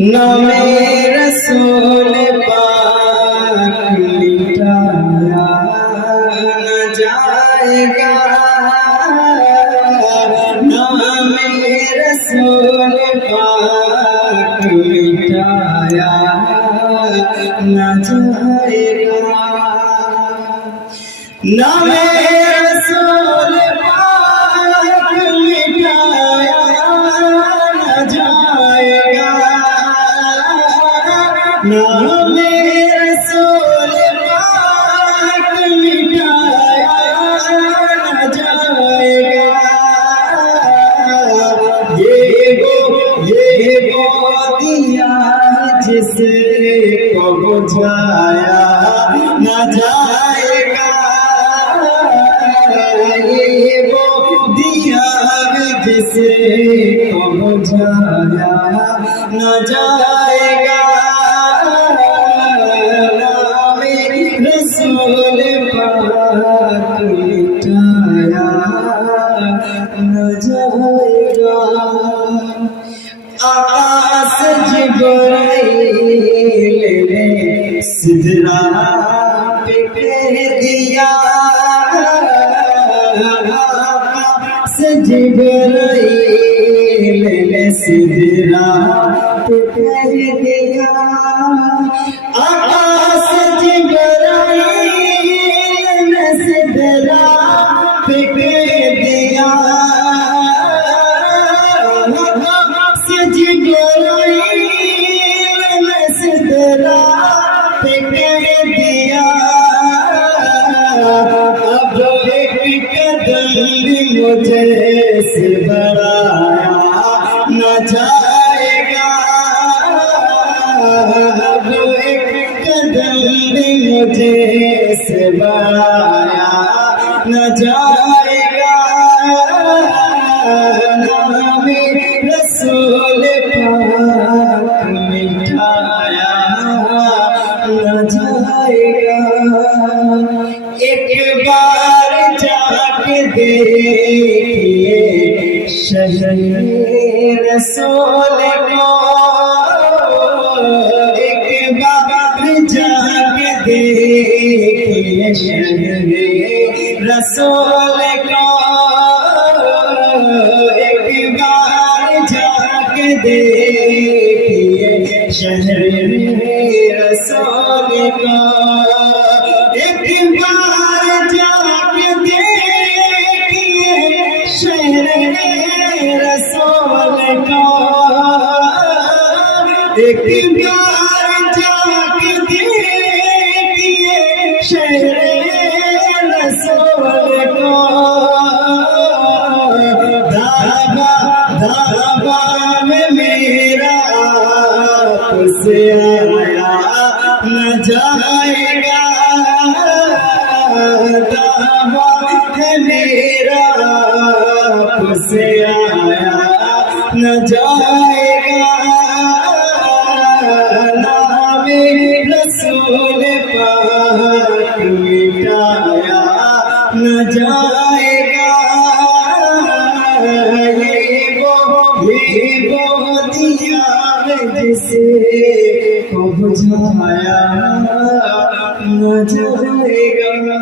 नामे रसूल पाक मिटाया न जाएगा। नामे रसूल पाक मिटाया न जाएगा। नामे रसूल पाक मिटाया न जाएगा। नामे रसूल पाक मिटाया न जाएगा। ये वो दिया जिसे को बुझाया न जाएगा। ये वो दिया जिसे को बुझाया न जाएगा। नामे रसूल पाक मिटाया न जाएगा। आकाश जिब्राइल ने सिदरा पे कह दिया। आकाश जिब्राइल ने सिदरा पे कह दिया। आकाश जिब्राइल ने सिदरा पे कह दिया। अब एक कदम भी मुझे से बढ़ाया न जाएगा। अब एक कदम भी मुझे से बढ़ाया न जाएगा। नामे रसूल पाक मिटाया न जाएगा। एक बार जाके देखिए शहरे रसूल को। एक बार जाके देखिए शहरे रसूल को। एक बार जाके देखिए शहरे रसूल को। एक बार जाके देखिए शहरे रसूल को। एक बार जाके देखिए शहरे रसूल को। धावा में मेरा आपसे आया न जाएगा। दावा है मेरा आपसे आया न जाएगा। नामे रसूल पाक मिटाया न जाएगा। ये वो दिया जिसे को बुझाया न जाएगा।